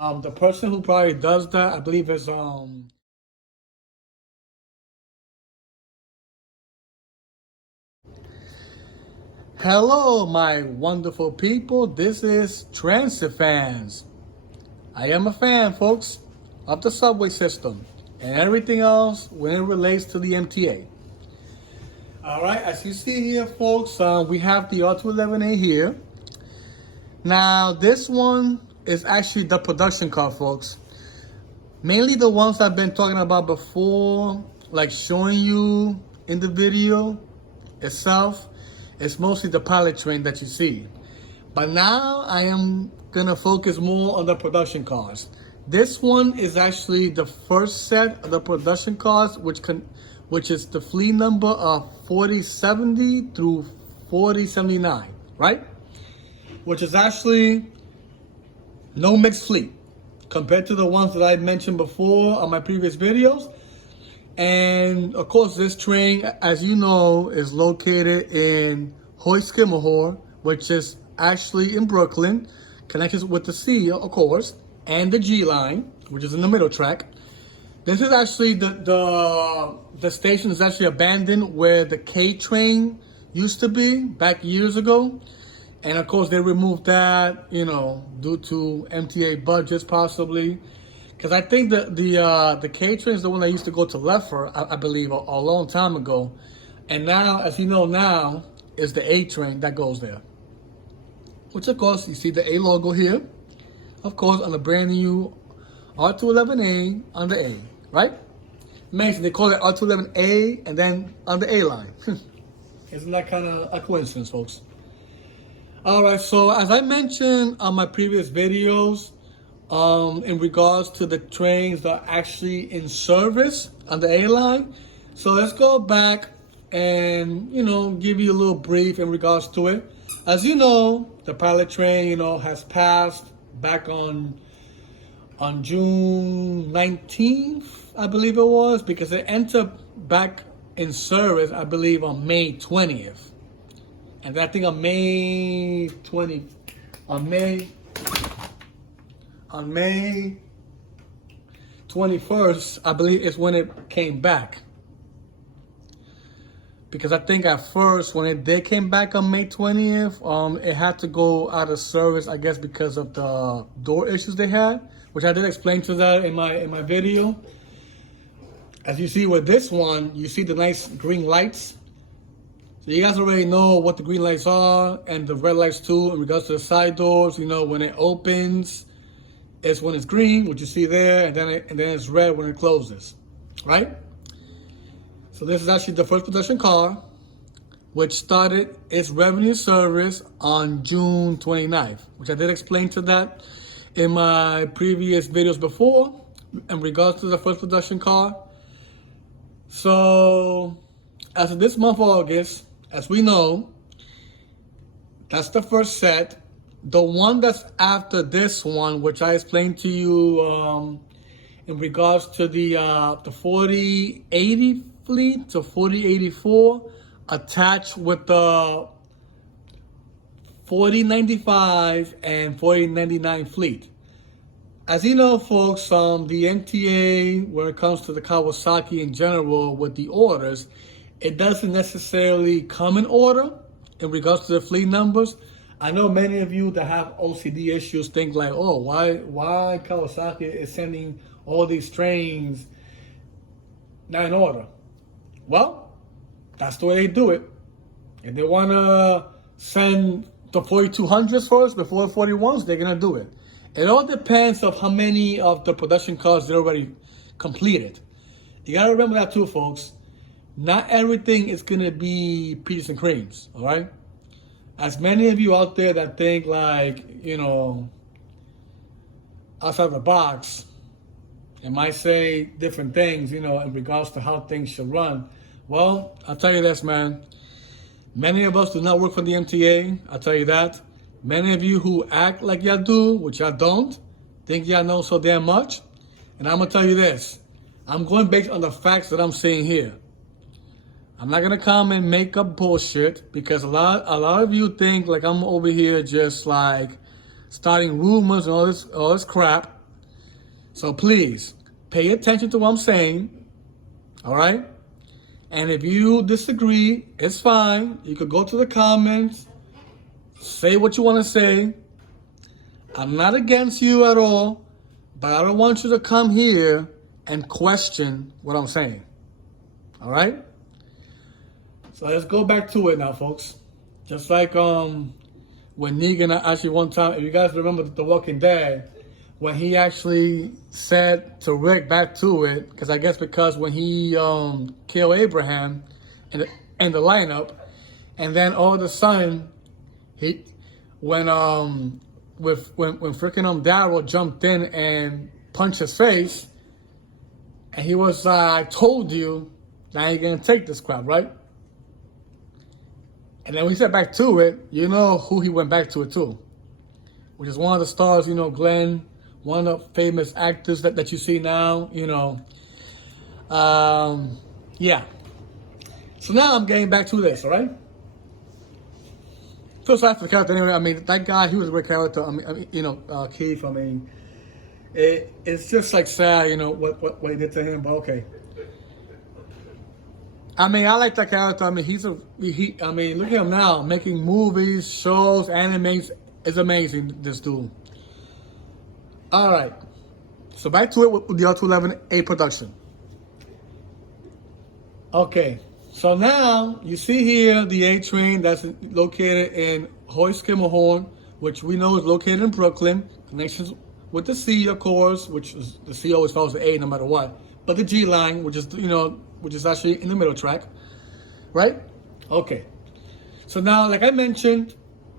The person who probably does that, I believe, is Hello, my wonderful people. This is Transit Fans. I am a fan, folks, of the subway system and everything else when it relates to the MTA. All right, as you see here, folks, we have the R211a here. Now, this one is actually the production car, folks. Mainly the ones I've been talking about before, like showing you in the video itself. It's mostly the pilot train that you see. But now I am gonna focus more on the production cars. This one is actually the first set of the production cars, which is the fleet number of 4070 through 4079, right? Which is actually no mixed fleet compared to the ones that I mentioned before on my previous videos. And of course, this train, as you know, is located in Hoy-Skimmerhor, which is actually in Brooklyn, connected with the C, of course, and the G line, which is in the middle track. This is actually the station is actually abandoned where the K train used to be back years ago. And of course, they removed that, due to MTA budgets possibly. Because I think the K train is the one that used to go to Leffer, I believe, a long time ago. And now, as you know now, is the A train that goes there. Which, of course, you see the A logo here. Of course, on the brand new R211A on the A, right? Amazing, they call it R211A and then on the A line. Isn't that kind of a coincidence, folks? All right, so as I mentioned on my previous videos, in regards to the trains that are actually in service on the A line. So let's go back and, give you a little brief in regards to it. As you know, the pilot train, has passed back on June 19th, I believe it was, because it entered back in service, I believe, on May 20th. And I think on May 21st, I believe, is when it came back. Because I think at first, when they came back on May 20th, it had to go out of service, I guess, because of the door issues they had, which I did explain to that in my video. As you see with this one, you see the nice green lights. So you guys already know what the green lights are and the red lights too in regards to the side doors. When it opens, it's when it's green, which you see there, and then it's red when it closes, right? So this is actually the first production car, which started its revenue service on June 29th, which I did explain to that in my previous videos before in regards to the first production car. So as of this month of August, as we know, that's the first set. The one that's after this one, which I explained to you in regards to the 4080 fleet to 4084, attached with the 4095 and 4099 fleet. As you know, folks, the MTA, when it comes to the Kawasaki in general with the orders, it doesn't necessarily come in order in regards to the fleet numbers. I know many of you that have OCD issues think like, oh, why Kawasaki is sending all these trains not in order? Well, that's the way they do it. If they want to send the 4200s first before the 41s, they're going to do it. It all depends on how many of the production cars they already completed. You got to remember that too, folks. Not everything is going to be peaches and creams, all right? As many of you out there that think like, outside the box, it might say different things, in regards to how things should run. Well, I'll tell you this, man. Many of us do not work for the MTA, I'll tell you that. Many of you who act like y'all do, which y'all don't, think y'all know so damn much. And I'm going to tell you this. I'm going based on the facts that I'm seeing here. I'm not gonna come and make up bullshit because a lot of you think like I'm over here just like starting rumors and all this crap, So please pay attention to what I'm saying. All right. And if you disagree, it's fine. You could go to the comments, say what you want to say. I'm not against you at all, but I don't want you to come here and question what I'm saying. All right? So let's go back to it now, folks. Just like when Negan actually one time, if you guys remember The Walking Dead, when he actually said to Rick back to it, because when he killed Abraham in the lineup, and then all of a sudden when freaking Daryl jumped in and punched his face, and he was I told you, now you're gonna take this crap, right? And then when he said back to it, you know who he went back to it to, which is one of the stars, Glenn, one of the famous actors that you see now, yeah. So now I'm getting back to this, all right? First off, the character anyway. I mean, that guy, he was a great character. Keith. I mean, it's just like sad, what he did to him. But okay. I mean, I like that character. I mean, I mean, look at him now, making movies, shows, animes. It's amazing, this dude. All right. So back to it with the R211a production. Okay. So now you see here the A train that's located in Hoy-Skimmerhorn, which we know is located in Brooklyn. Connections with the C, of course, which is the C always follows the A no matter what. But the G line, which is actually in the middle track, right? Okay. So now, like I mentioned,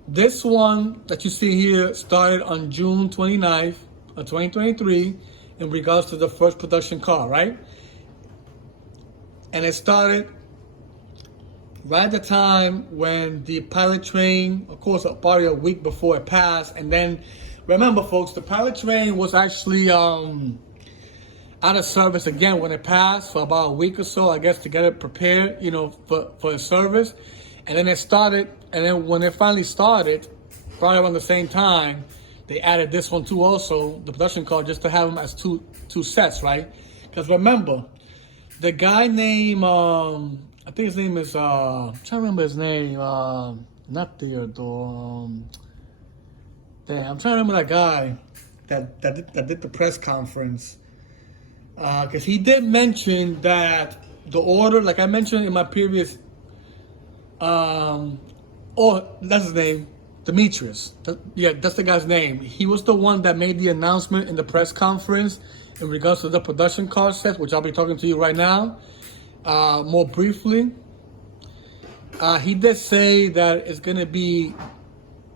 this one that you see here started on June 29th of 2023 in regards to the first production car, right? And it started right at the time when the pilot train, of course, probably a week before it passed. And then, remember, folks, the pilot train was actually out of service again when it passed for about a week or so, I guess, to get it prepared, for its service. And then it started, and then when it finally started, probably around the same time, they added this one too also, the production car, just to have them as two sets, right? Because remember, the guy named, I think his name is, I'm trying to remember his name, not Theodore, damn, I'm trying to remember that guy that did the press conference. Because he did mention that the order, like I mentioned in my previous, that's his name, Demetrius. That's the guy's name. He was the one that made the announcement in the press conference in regards to the production car sets, which I'll be talking to you right now. More briefly, he did say that it's going to be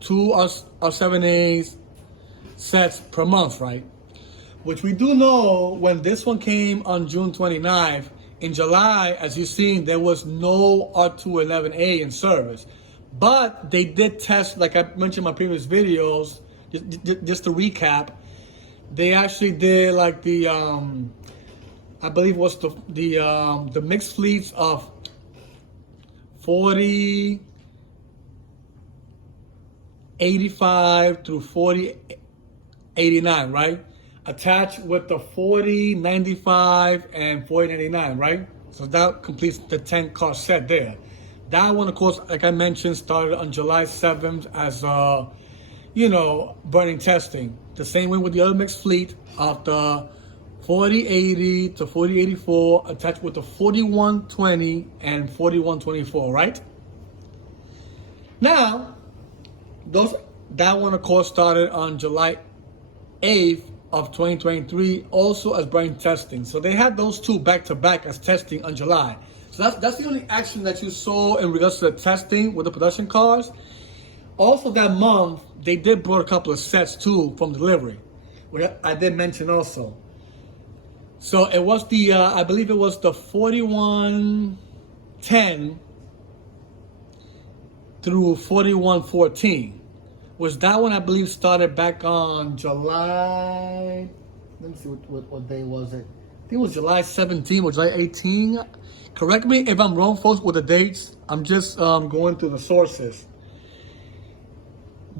2 R7As sets per month, right? Which we do know when this one came on June 29th. In July, as you've seen, there was no R211a in service. But they did test, like I mentioned in my previous videos, just to recap, they actually did like the, I believe it was the mixed fleets of 4085 through 4089, right? Attached with the 4095 and 4099, right? So that completes the 10 car set there. That one, of course, like I mentioned, started on July 7th as, burning testing. The same way with the other mixed fleet of the 4080 to 4084 attached with the 4120 and 4124, right? Now, that one, of course, started on July 8th of 2023, also as burning testing. So they had those two back to back as testing on July. So that's the only action that you saw in regards to the testing with the production cars. Also that month, they did brought a couple of sets too from delivery, which I did mention also. So it was the, I believe it was the 4110 through 4114. Was that one, I believe, started back on July, let me see what day was it. I think it was July 17 or July 18. Correct me if I'm wrong, folks, with the dates. I'm just going through the sources.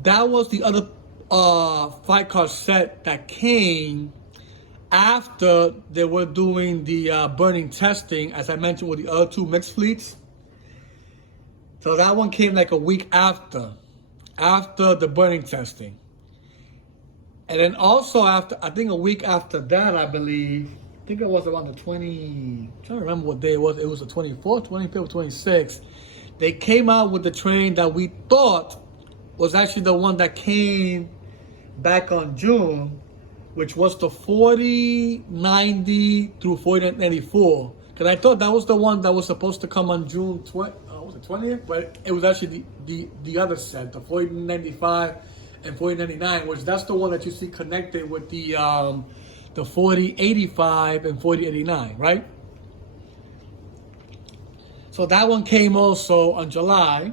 That was the other 5 car set that came after they were doing the burning testing, as I mentioned, with the other two mixed fleets. So that one came like a week after the burning testing. And then also after, I think a week after that, I believe, I think it was around the 20, I'm trying to remember what day it was. It was the 24th, 25th, or 26th. They came out with the train that we thought was actually the one that came back on June, which was the 4090 through 4094. Because I thought that was the one that was supposed to come on June 20th, but it was actually the other set, the 4095 and 4099, which that's the one that you see connected with the 4085 and 4089, right? So that one came also on July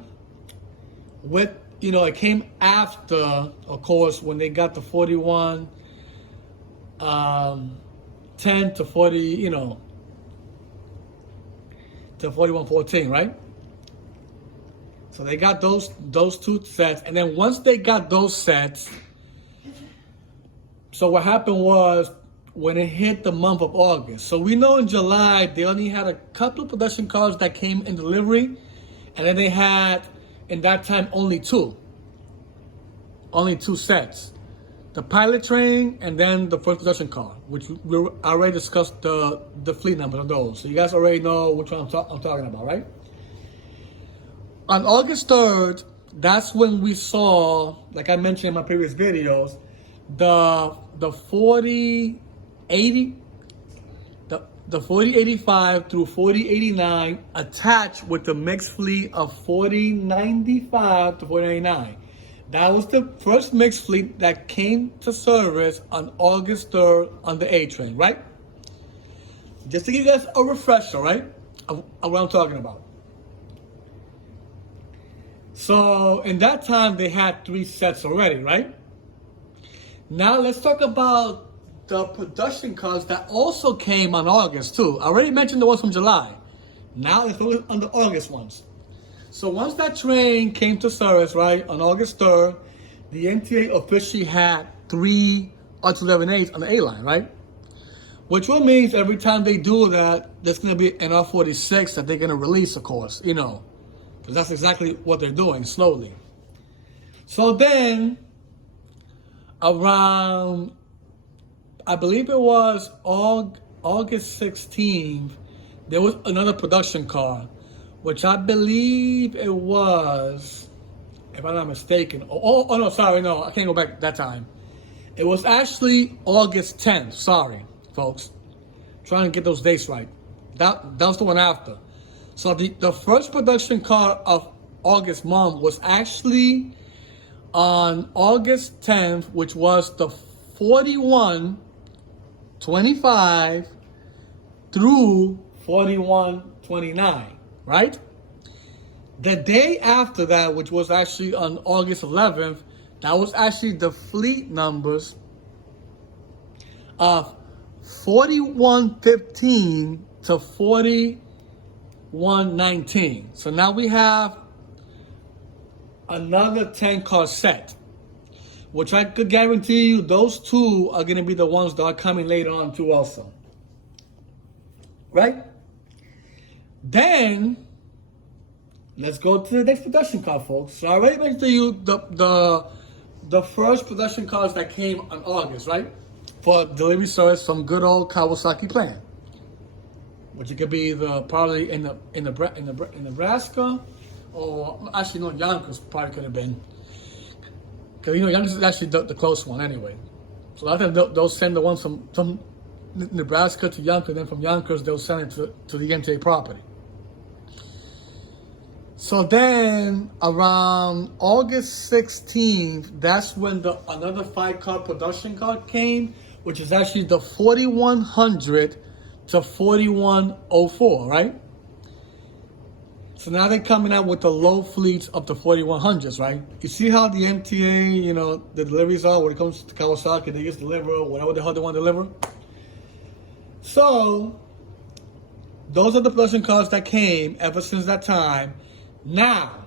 with, it came after, of course, when they got the 41, 10 to 40, to 4114, right? So they got those two sets, and then once they got those sets, so what happened was when it hit the month of August. So we know in July they only had a couple of production cars that came in delivery, and then they had in that time only two sets. The pilot train and then the first production car, which we already discussed the fleet numbers of those. So you guys already know which one I'm talking about, right? On August 3rd, that's when we saw, like I mentioned in my previous videos, the 4080, the 4085 through 4089 attached with the mixed fleet of 4095 to 4099. That was the first mixed fleet that came to service on August 3rd on the A train, right? Just to give you guys a refresher, right, of what I'm talking about. So in that time, they had 3 sets already, right? Now let's talk about the production cars that also came on August too. I already mentioned the ones from July. Now let's focus on the August ones. So once that train came to service, right, on August 3rd, the NTA officially had 3 R211as on the A line, right? Which will means every time they do that, there's going to be an R46 that they're going to release, of course, because that's exactly what they're doing, slowly. So then, around, I believe it was August 16th, there was another production car, which I believe it was, if I'm not mistaken, no, sorry, no, I can't go back that time. It was actually August 10th, sorry, folks. Trying to get those dates right. That was the one after. So the first production car of August month was actually on August 10th, which was the 4125 through 4129. Right? The day after that, which was actually on August 11th, that was actually the fleet numbers of 4115 to 4119. So now we have another 10 car set, which I could guarantee you those two are going to be the ones that are coming later on too also. Right? Then, let's go to the next production car, folks. So I already mentioned to you the first production cars that came on August, right? For delivery service from good old Kawasaki plant, which it could be probably in Nebraska, or actually no, Yonkers probably could have been, because Yonkers is actually the close one anyway. So a lot of them they'll send the ones from Nebraska to Yonkers, then from Yonkers they'll send it to the NTA property. So then around August 16th, that's when another 5-car production car came, which is actually the 4100 to 4104, right? So now they're coming out with the low fleets of the 4100s, right? You see how the MTA, the deliveries are when it comes to Kawasaki, they just deliver whatever the hell they want to deliver. So those are the production cars that came ever since that time. Now,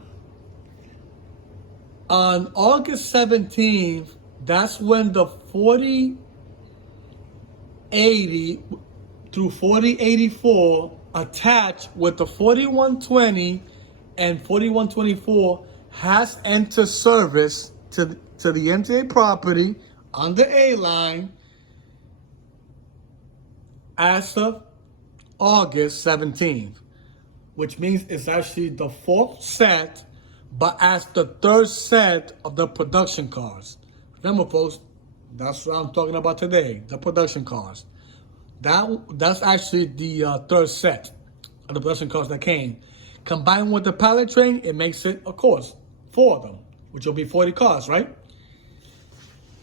on August 17th, that's when the 4080 4080 through 4084 attached with the 4120 and 4124 has entered service to the MTA property on the A line as of August 17th, which means it's actually the fourth set, but as the third set of the production cars. Remember, folks, that's what I'm talking about today, the production cars. That's actually the third set of the production cars that came. Combined with the pallet train, it makes it, of course, 4 of them, which will be 40 cars, right?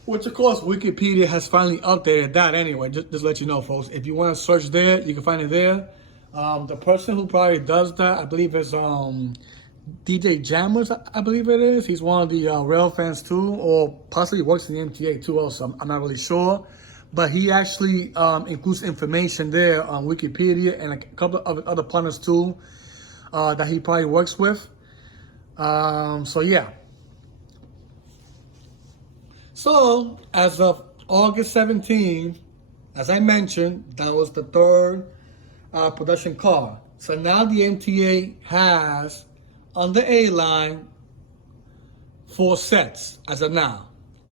Which, of course, Wikipedia has finally updated that anyway. Just to let you know, folks. If you want to search there, you can find it there. The person who probably does that, I believe, is DJ Jammers, I believe it is. He's one of the rail fans, too, or possibly works in the MTA, too, also. I'm not really sure. But he actually includes information there on Wikipedia and a couple of other planners, too, that he probably works with. So, yeah. So, as of August 17th, as I mentioned, that was the third production car. So now the MTA has, on the A line, 4 sets as of now.